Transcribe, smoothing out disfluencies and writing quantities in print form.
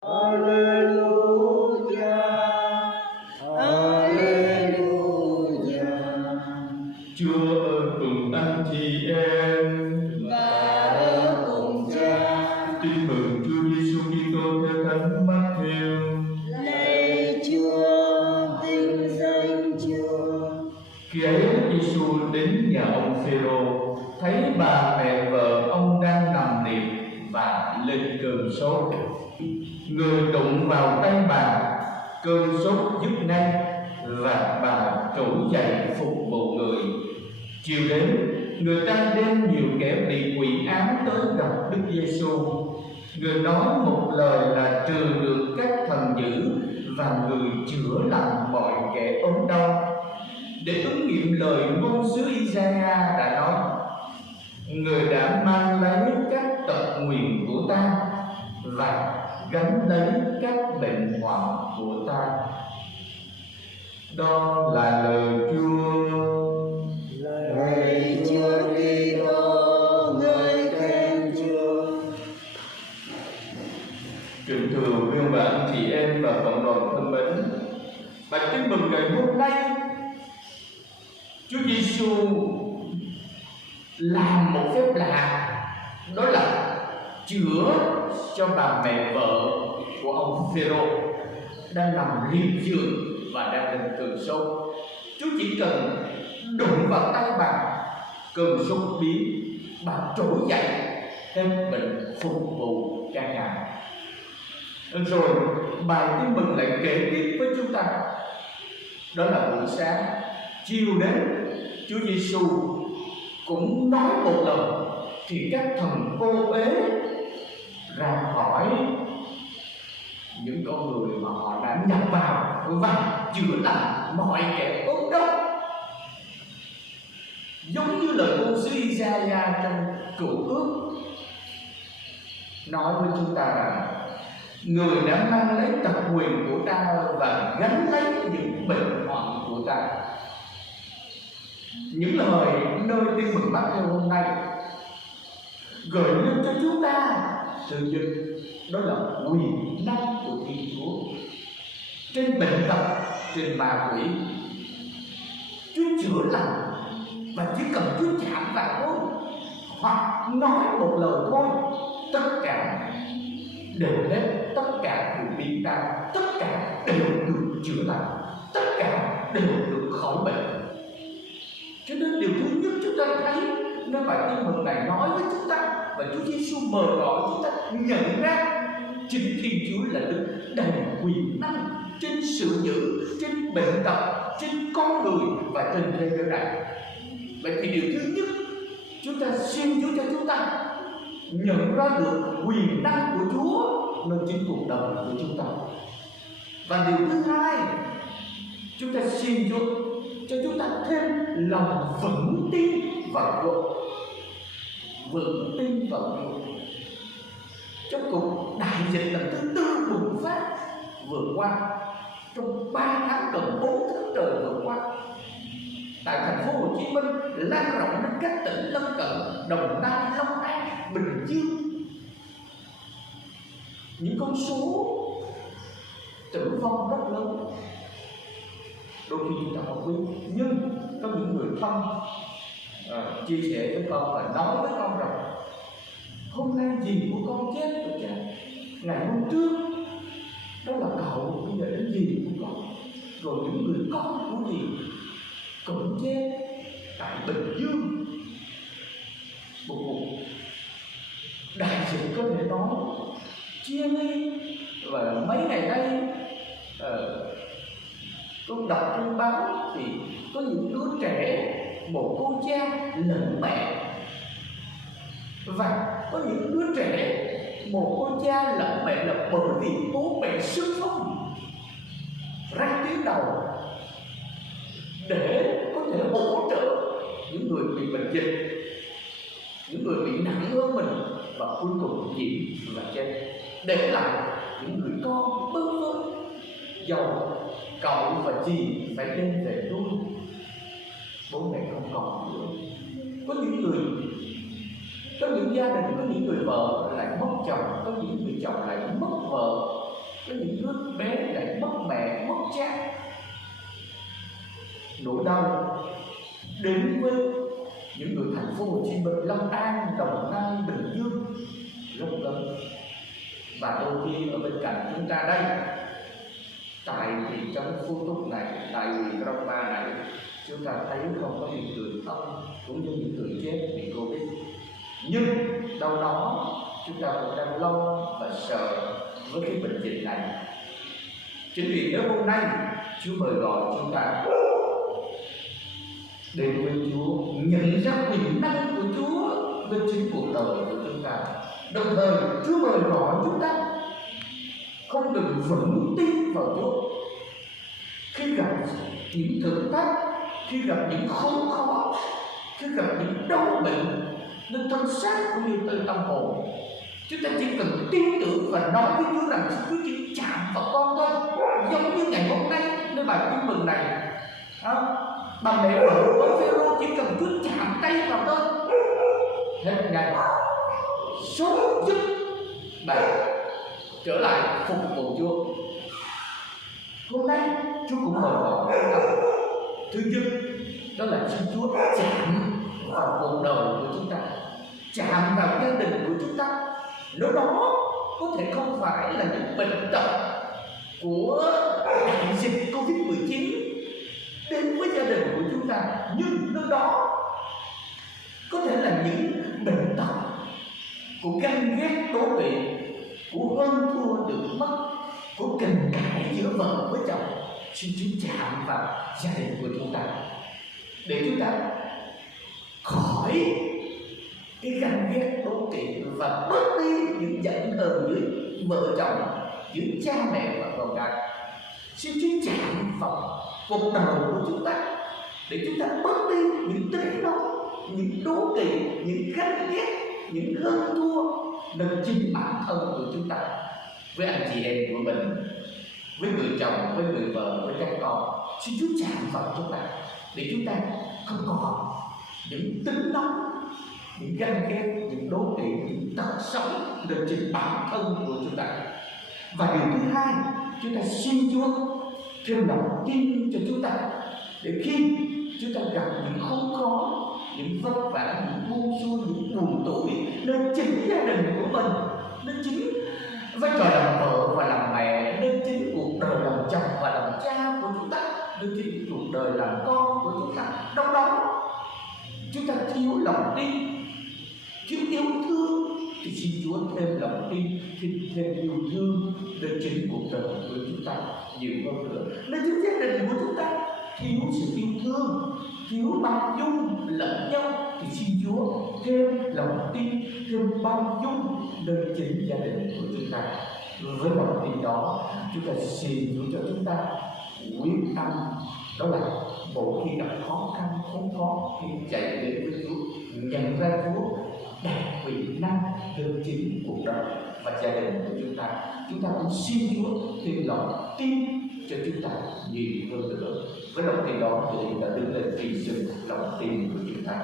Alleluia, Alleluia. Chúa ở cùng anh chị em Và ở cùng Cha. Tin mừng Chúa Giêsu Kitô theo Thánh Matthew. Lạy Chúa, vinh danh Chúa. Khi ấy Giêsu đến nhà ông Phêrô, thấy bà mẹ vợ ông đang nằm liệt và lên cơn sốt. Người đụng vào tay bà, cơn sốt dứt ngay và bà trỗi dậy phục vụ người. Chiều đến, người ta đem nhiều kẻ bị quỷ ám tới gặp Đức Giêsu. Người nói một lời là trừ được các thần dữ và người chữa lành mọi kẻ ốm đau, để ứng nghiệm lời ngôn sứ Isaiah đã nói: Người đã mang lấy các tật nguyền của ta và gánh lấy các bệnh hoạn của ta. Đó là lời Chúa. Lạy Chúa Kitô, ngợi khen Chúa. Kính thưa quý ông bà, anh chị em và cộng đoàn thân mến, bài tin mừng ngày hôm nay, Chúa Giêsu làm một phép lạ, đó là chữa cho bà mẹ vợ của ông Phêrô đang nằm liệt giường và đang lên cơn sốt. Chúa chỉ cần đụng vào tay bà, cơn sốt biến, bà trỗi dậy, hết bệnh phục vụ cả nhà. Rồi bài tin mừng lại kể tiếp với chúng ta, đó là buổi sáng, chiều đến, Chúa Giêsu cũng nói một lần thì các thần ô uế ra khỏi những con người mà họ đã nhập vào và chữa lành mọi kẻ ốm đau, giống như lời ngôn sứ Isaiah trong Cựu Ước nói với chúng ta rằng: Người đã mang lấy tật nguyền của ta và gánh lấy những bệnh hoạn của ta. Những lời nơi tin mừng Matthew hôm nay gợi lên cho chúng ta sự dưng, đó là quyền năng của Thiên Chúa trên bệnh tật, trên ma quỷ. Chúa chữa lành, và chỉ cần Chúa chạm vào thôi, hoặc nói một lời thôi, tất cả đều hết, tất cả đều biến tan, tất cả đều được chữa lành, tất cả đều được khỏi bệnh. Cho nên điều thứ nhất chúng ta thấy nơi bài tin mừng này nói với chúng ta, và Chúa Giêsu mời gọi chúng ta nhận ra chính Thiên Chúa là Đức đầy quyền năng trên sự dữ, trên bệnh tật, trên con người và trên thế giới này. Vậy thì điều thứ nhất chúng ta xin Chúa cho chúng ta nhận ra được quyền năng của Chúa nơi chính cuộc đời của chúng ta. Và điều thứ hai, chúng ta xin Chúa cho chúng ta thêm lòng vững tin vào Chúa, vững tin vào Chúa. Trong cuộc đại dịch lần thứ tư bùng phát vừa qua, trong 3 tháng gần 4 tháng trời vừa qua, tại thành phố Hồ Chí Minh lan rộng đến các tỉnh lân cận Đồng Nai, Long An, Bình Dương, những con số tử vong rất lớn. Đôi khi chúng ta không biết, nhưng có những người thân chia sẻ với con và nói với con rằng: hôm nay dì của con chết rồi cha, ngày hôm trước đó là cậu, bây giờ đến dì của con, rồi những người con của dì cũng chết tại Bình Dương. Một cuộc đại dịch có thể nói chia ly. Và mấy ngày nay tôi đọc trên báo thì có những đứa trẻ một cô cha lẫn mẹ, và có những đứa trẻ một cô cha lẫn mẹ là bởi vì bố mẹ sức phong ra tuyến đầu để có thể hỗ trợ những người bị bệnh dịch, những người bị nặng hơn mình, và cuối cùng nhiễm và chết, để lại những người con bơ vơ. Dầu cậu và dì phải đem về nuôi, bố mẹ không còn nữa. Có những người, có những gia đình, có những người vợ lại mất chồng, có những người chồng lại mất vợ, đầu đến với những người thành phố Hồ Chí Minh, Long An, Đồng Nai, Bình Dương rất lớn. Và đôi khi ở bên cạnh chúng ta đây, tại thị trấn Phú Túc này, tại huyện Roma này, chúng ta thấy không có những người thân cũng như những người chết vì Covid, nhưng đâu đó chúng ta cũng đang lo và sợ với cái bệnh dịch này. Chính vì nếu hôm nay Chúa mời gọi chúng ta đến với Chúa, nhận ra quyền năng của Chúa bên chính cuộc đời của chúng ta, đồng thời Chúa mời gọi chúng ta không đừng vững tin vào Chúa khi gặp những thử thách, khi gặp những khốn khó, khi gặp những đau bệnh nên thân xác cũng như từ tâm hồn. Chúng ta chỉ cần tin tưởng và nói với Chúa rằng Chúa chỉ chạm vào con thôi, giống như ngày hôm nay nơi bài tin mừng này. Bà mẹ vợ của Phêrô chỉ cần Chúa chạm tay vào thôi, hết ngày sốt dứt bà trở lại phục vụ Chúa. Hôm nay Chúa cũng mời gọi chúng ta, thứ nhất đó là xin Chúa chạm vào cuộc đời của chúng ta, chạm vào gia đình của chúng ta. Nếu đó có thể không phải là những bệnh tật của đại dịch Covid-19 đến với gia đình của chúng ta, nhưng nơi đó có thể là những bệnh tật của ganh ghét đố kỵ, của hơn thua được mất, của tình cãi giữa vợ với chồng. Xin Chúa chạm vào gia đình của chúng ta để chúng ta khỏi cái ganh ghét đố kỵ và bớt đi những giận hờn giữa vợ chồng, giữa cha mẹ và con cái. Xin Chúa chạm vào cuộc đời của chúng ta để chúng ta bớt đi những tính nóng, những đố kỵ, những ganh ghét, những hơn thua nâng chính bản thân của chúng ta với anh chị em của mình, với người chồng, với người vợ, với các con. Xin Chúa chạm vào chúng ta để chúng ta không còn những tính nóng, những ganh ghét, những đố kỵ, những tật xấu nâng chính bản thân của chúng ta. Và điều thứ hai, chúng ta xin Chúa thêm lòng tin cho chúng ta để khi chúng ta gặp những khốn khó, những vất vả, những buông xuôi, những buồn tủi nên chính gia đình của mình, nên chính vai trò làm vợ và làm mẹ, nên chính cuộc đời làm chồng và làm cha của chúng ta, nên chính cuộc đời làm con của chúng ta, đâu đó chúng ta thiếu lòng tin, thiếu yêu thương, thì xin Chúa thêm lòng tin, thêm yêu thương đến chính cuộc đời của chúng ta nhiều hơn nữa. Nên chính gia đình của chúng ta thiếu sự yêu thương, thiếu bao dung lẫn nhau, thì xin Chúa thêm lòng tin, thêm bao dung đến chính gia đình của chúng ta. Với lòng tin đó, chúng ta xin Chúa cho chúng ta quyết tâm, đó là mỗi khi gặp khó khăn, khốn khó, thì chạy đến với Chúa, nhận ra Chúa đặc quyền năng hơn chính cuộc đời và gia đình của chúng ta. Chúng ta cũng xin Chúa thêm lòng tin cho chúng ta nhiều hơn nữa. Với lòng tin đó thì chúng ta đứng lên kỳ sự lòng tin của chúng ta.